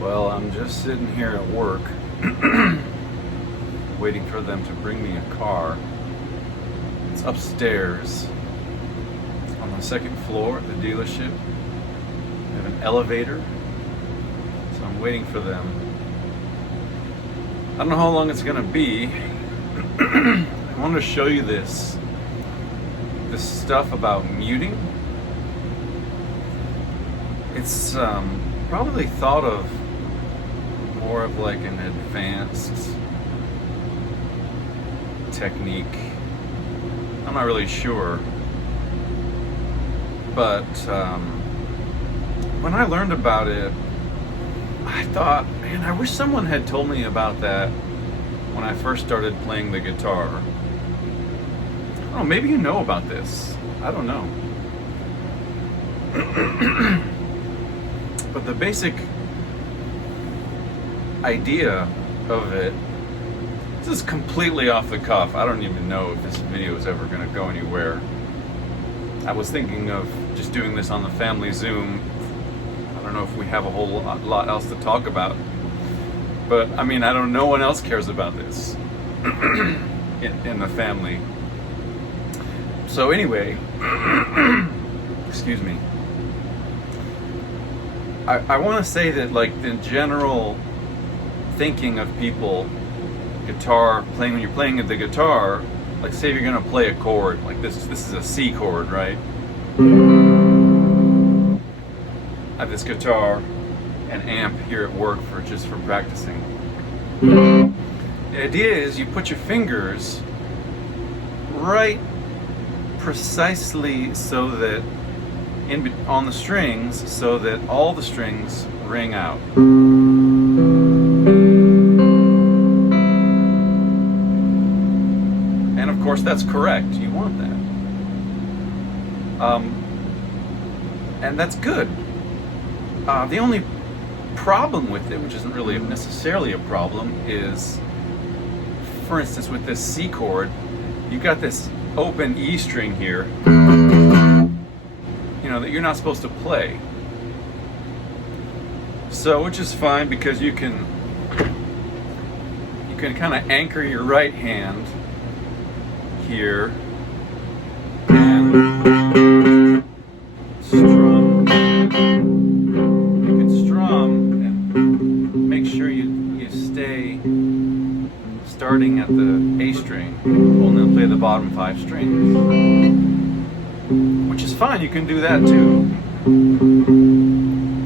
Well, I'm just sitting here at work waiting for them to bring me a car. It's upstairs on the second floor at the dealership. They have an elevator, so I'm waiting for them. I don't know how long it's gonna be. I wanted to show you this stuff about muting. It's probably thought of more of like an advanced technique. I'm not really sure, but when I learned about it, I thought, man, I wish someone had told me about that when I first started playing the guitar. Oh, maybe you know about this. I don't know. But the basic idea of it, this is completely off the cuff. I don't even know if this video is ever going to go anywhere. I was thinking of just doing this on the family Zoom. I don't know if we have a whole lot else to talk about. But, I mean, no one else cares about this in the family. So anyway, excuse me. I want to say that, like, the general thinking of people, when you're playing the guitar, like, say if you're going to play a chord, like this is a C chord, right? I have this guitar and amp here at work for practicing. The idea is you put your fingers right precisely so that on the strings, so that all the strings ring out. And of course that's correct. You want that. And that's good. The only problem with it, which isn't really necessarily a problem, is, for instance, with this C chord, you've got this open E string here, that you're not supposed to play. So, which is fine because you can kind of anchor your right hand here and strum. You can strum and make sure you stay starting at the A string, only play the bottom 5 strings, which is fine. You can do that too,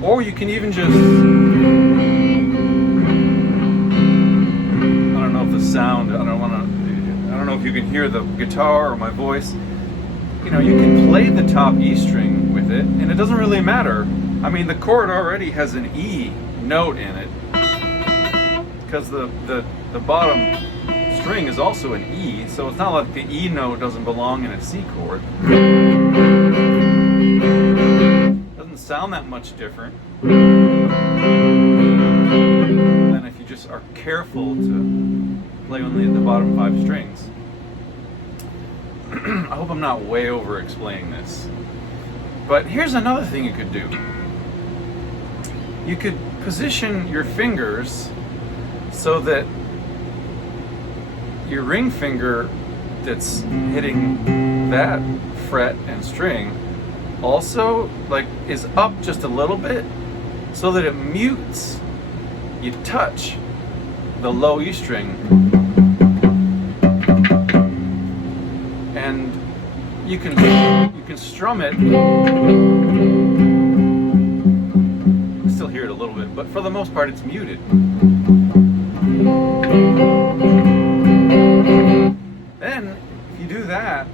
or you can even just, I don't know if the sound, I don't know if you can hear the guitar or my voice. You can play the top E string with it, and it doesn't really matter. I mean, the chord already has an E note in it, because the bottom string is also an E, so it's not like the E note doesn't belong in a C chord. Doesn't sound that much different than if you just are careful to play only the bottom 5 strings. I hope I'm not way over explaining this. But here's another thing you could do. You could position your fingers so that your ring finger that's hitting that fret and string also is up just a little bit, so that it mutes. You touch the low E string, and you can strum it. I still hear it a little bit, but for the most part it's muted. Then, if you do that,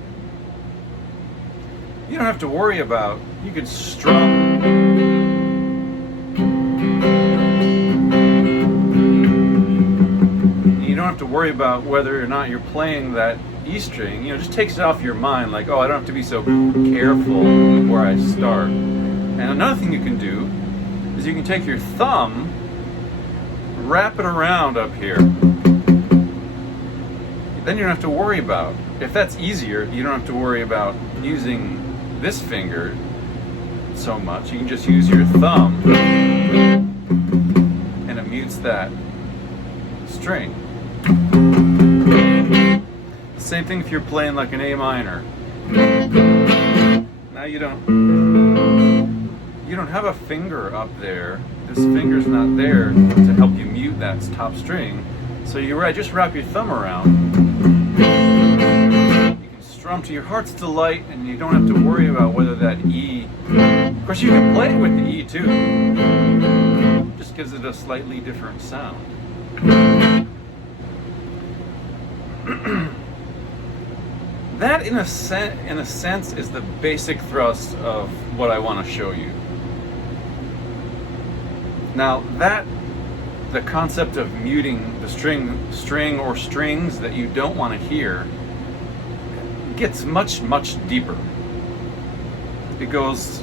you don't have to worry about, you can strum. You don't have to worry about whether or not you're playing that E string. It just takes it off your mind, like, oh, I don't have to be so careful where I start. And another thing you can do is you can take your thumb, wrap it around up here. Then you don't have to worry about, if that's easier, you don't have to worry about using this finger so much. You can just use your thumb mutes that string. Same thing if you're playing like an A minor. Now you don't have a finger up there. This finger's not there to help you mute that top string. So you just wrap your thumb around. You can strum to your heart's delight, and you don't have to worry about whether that E. Of course, you can play it with the E too. Just gives it a slightly different sound. That, in a sense, is the basic thrust of what I want to show you. Now, the concept of muting the string or strings that you don't want to hear gets much, much deeper. It goes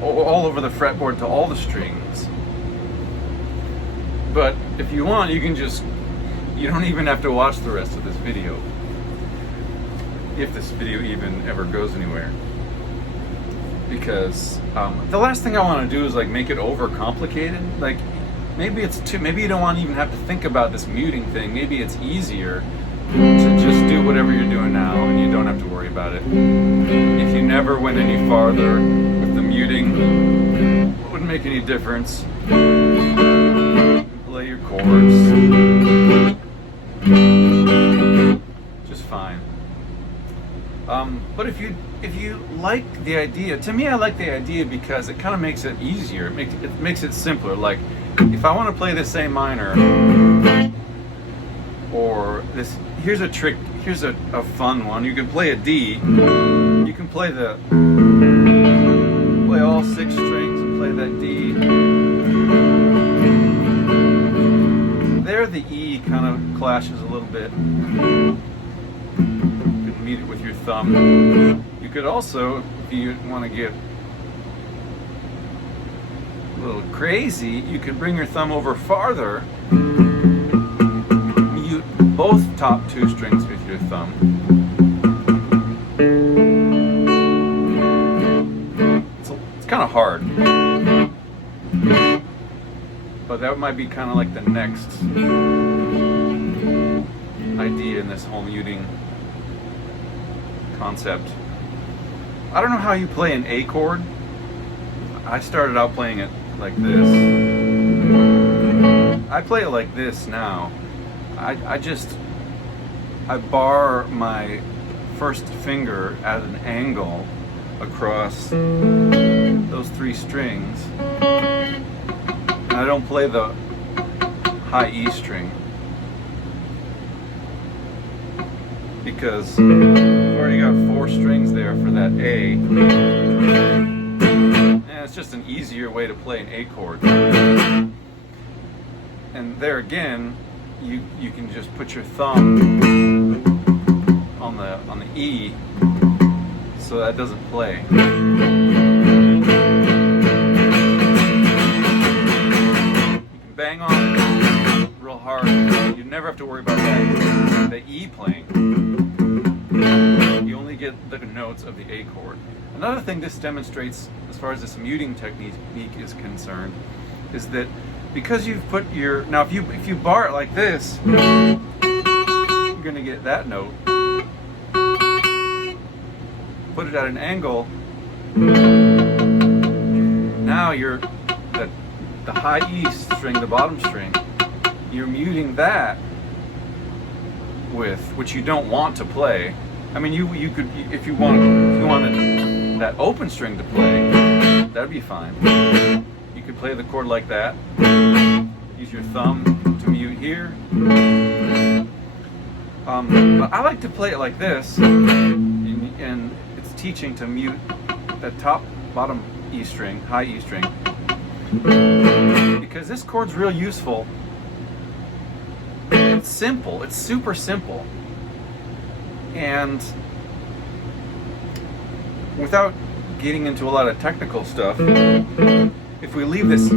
all over the fretboard to all the strings. But if you want, you don't even have to watch the rest of this video. If this video even ever goes anywhere. Because the last thing I want to do is like make it over complicated. Like maybe you don't want to even have to think about this muting thing. Maybe it's easier to just do whatever you're doing now and you don't have to worry about it. If you never went any farther with the muting, it wouldn't make any difference. Play your chords just fine. But if you like the idea, to me I like the idea because it kind of makes it easier. It makes it simpler. Like if I want to play this A minor, or this, here's a trick. Here's a fun one. You can play a D. You can play all 6 strings and play that D. There, the E kind of clashes a little bit. Meet it with your thumb. You could also, if you want to get a little crazy, you could bring your thumb over farther, mute both top 2 strings with your thumb. It's kind of hard, but that might be kind of like the next idea in this whole muting concept. I don't know how you play an A chord. I started out playing it like this. I play it like this now. I bar my first finger at an angle across those 3 strings. And I don't play the high E string because I've already got 4 strings there for that A. And it's just an easier way to play an A chord. And there again, you can just put your thumb on the E so that doesn't play. You can bang on it real hard. You never have to worry about the E playing. You only get the notes of the A chord. Another thing this demonstrates, as far as this muting technique is concerned, is that because you've put your, now if you bar it like this, you're going to get that note. Put it at an angle. Now you're the high E string, the bottom string. You're muting that with, which you don't want to play. I mean, you could, if you wanted that open string to play, that'd be fine. You could play the chord like that. Use your thumb to mute here. But I like to play it like this, and it's teaching to mute the top, bottom E string, high E string, because this chord's real useful. It's simple. It's super simple. And without getting into a lot of technical stuff, if we leave this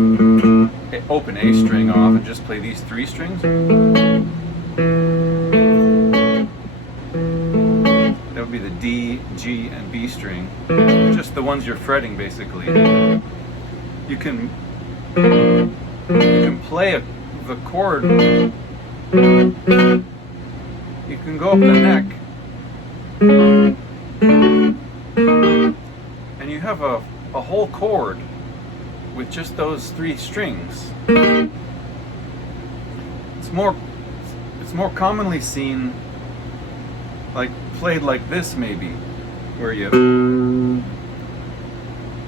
open A string off and just play these 3 strings, that would be the D, G, and B string, just the ones you're fretting basically. You can play the chord, you can go up the neck, and you have a whole chord with just those 3 strings. It's more commonly seen, like played like this maybe, where you,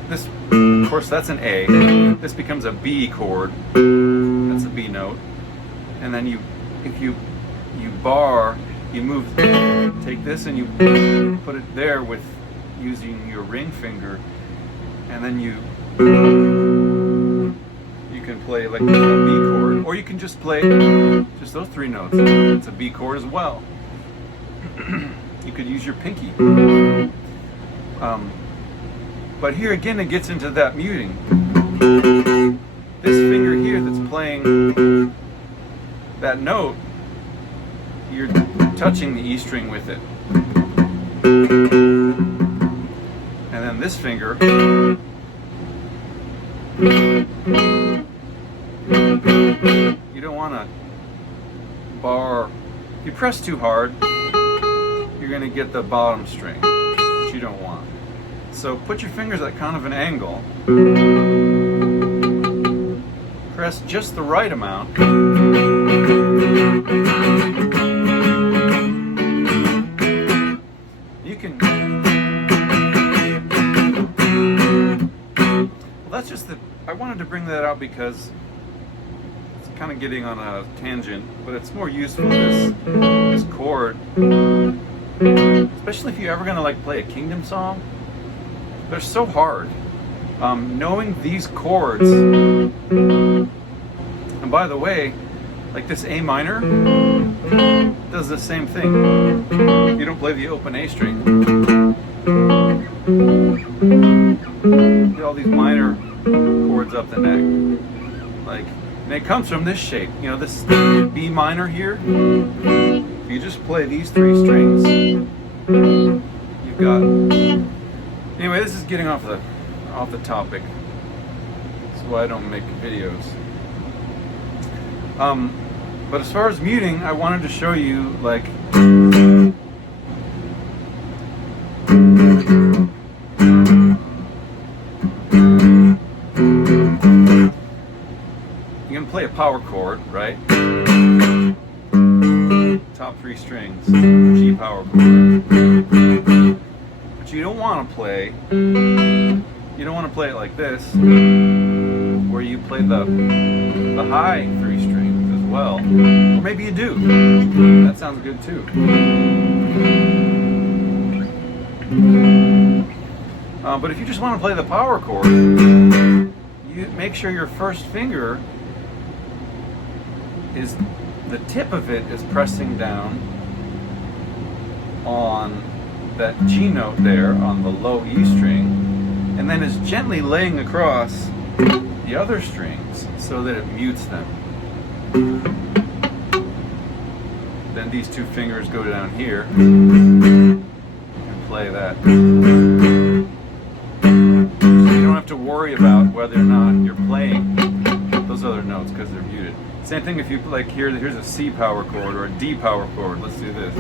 this, of course that's an A, this becomes a B chord, that's a B note, and then if you bar, you move, take this and you put it there with using your ring finger, and then you can play like a B chord, or you can just play just those 3 notes. It's a B chord as well. You could use your pinky. But here again it gets into that muting. This finger here that's playing that note, you're touching the E string with it. And then this finger, you don't want to bar. If you press too hard, you're going to get the bottom string, which you don't want. So put your fingers at kind of an angle. Press just the right amount. You can. Well, that's just the. I wanted to bring that out because it's kind of getting on a tangent, but it's more useful, this chord, especially if you're ever going to like play a Kingdom song. They're so hard. Knowing these chords, and by the way, like this A minor does the same thing. You don't play the open A string. Get all these minor chords up the neck, like, and it comes from this shape. You know, this B minor here. If you just play these 3 strings, you've got. Anyway, this is getting off the topic. That's why I don't make videos. But as far as muting, I wanted to show you, like, you can play a power chord, right? Top 3 strings, G power chord. But you don't want to play. You don't want to play it like this, where you play the high 3 strings as well. Or maybe you do. That sounds good too. But if you just want to play the power chord, you make sure your first finger is, the tip of it is pressing down on that G note there on the low E string, and then is gently laying across the other strings so that it mutes them. Then these 2 fingers go down here and play that. So you don't have to worry about whether or not you're playing those other notes because they're muted. Same thing if you like here's a C power chord or a D power chord. Let's do this.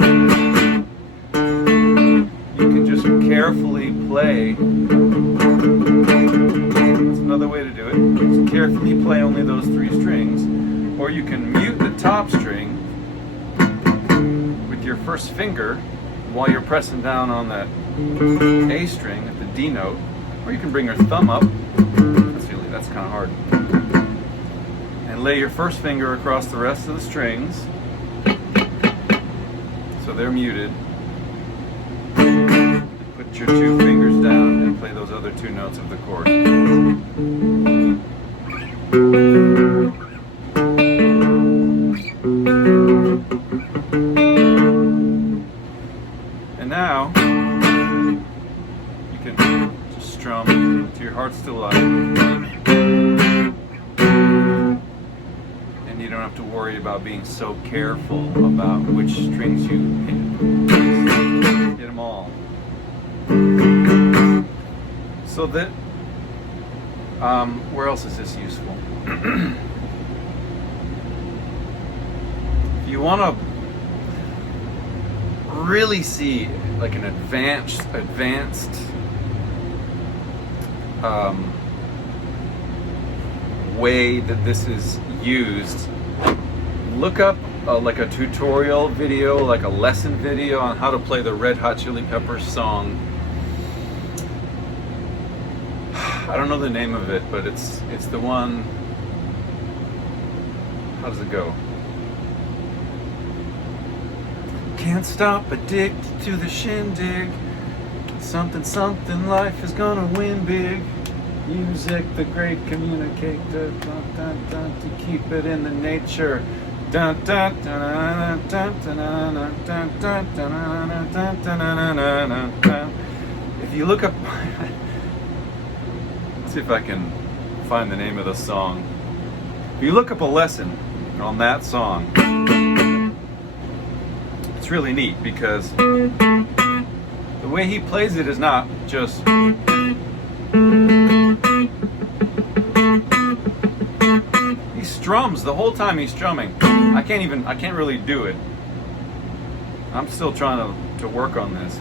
You can just carefully play. That's another way to do it. Just carefully play only those 3 strings, or you can mute the top string with your first finger while you're pressing down on that A string at the D note, or you can bring your thumb up. That's kind of hard. And lay your first finger across the rest of the strings, so they're muted. Put your 2 fingers down and play those other 2 notes of the chord. And now you can just strum to your heart's delight, and you don't have to worry about being so careful about which strings you hit. Hit them all. So that, where else is this useful? you want to really see like an advanced way that this is used, look up like a tutorial video, like a lesson video on how to play the Red Hot Chili Peppers song. I don't know the name of it, but it's the one. How does it go? Can't stop, addicted to the shindig. Something, something, life is gonna win big. Music, the great communicator. Dun, dun, dun, to keep it in the nature. Dun, dun, dun, dun, dun, dun, dun, dun, dun, dun, dun, dun. If you look up, let's see if I can find the name of the song. If you look up a lesson on that song, it's really neat because the way he plays it is not just he strums the whole time he's strumming. I can't really do it. I'm still trying to work on this.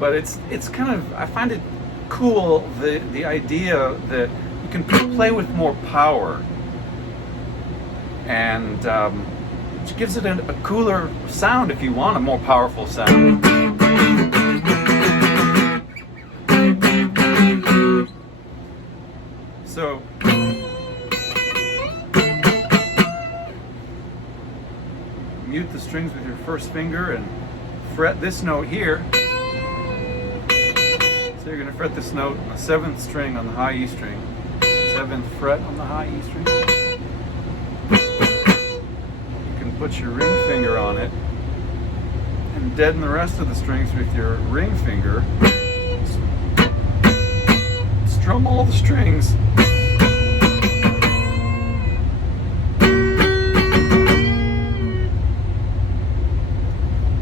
But it's kind of, I find it cool, the idea that you can play with more power, and which gives it a cooler sound if you want a more powerful sound. So mute the strings with your first finger and fret this note here. So you're going to fret this note on the 7th string on the high E string, 7th fret on the high E string. You can put your ring finger on it and deaden the rest of the strings with your ring finger. Strum all the strings.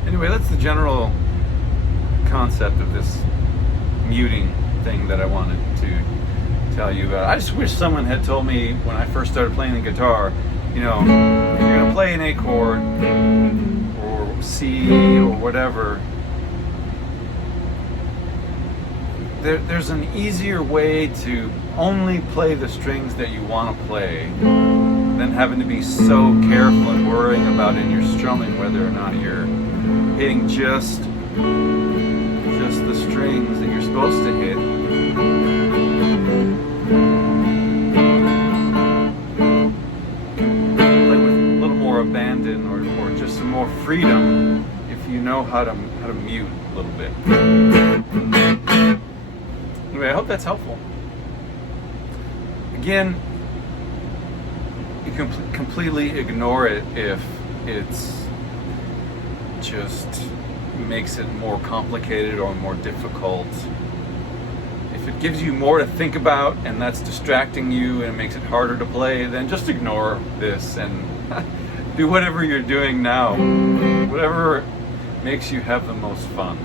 Anyway, that's the general concept of this muting thing that I wanted to tell you about. I just wish someone had told me when I first started playing the guitar, you know, if you're going to play an A chord or C or whatever, there's an easier way to only play the strings that you want to play than having to be so careful and worrying about in your strumming whether or not you're hitting just the strings that you're supposed to hit. Play with a little more abandon or just some more freedom if you know how to mute a little bit. Anyway, I hope that's helpful. Again, you can completely ignore it if it's just makes it more complicated or more difficult. If it gives you more to think about and that's distracting you and it makes it harder to play, then just ignore this and do whatever you're doing now. Whatever makes you have the most fun.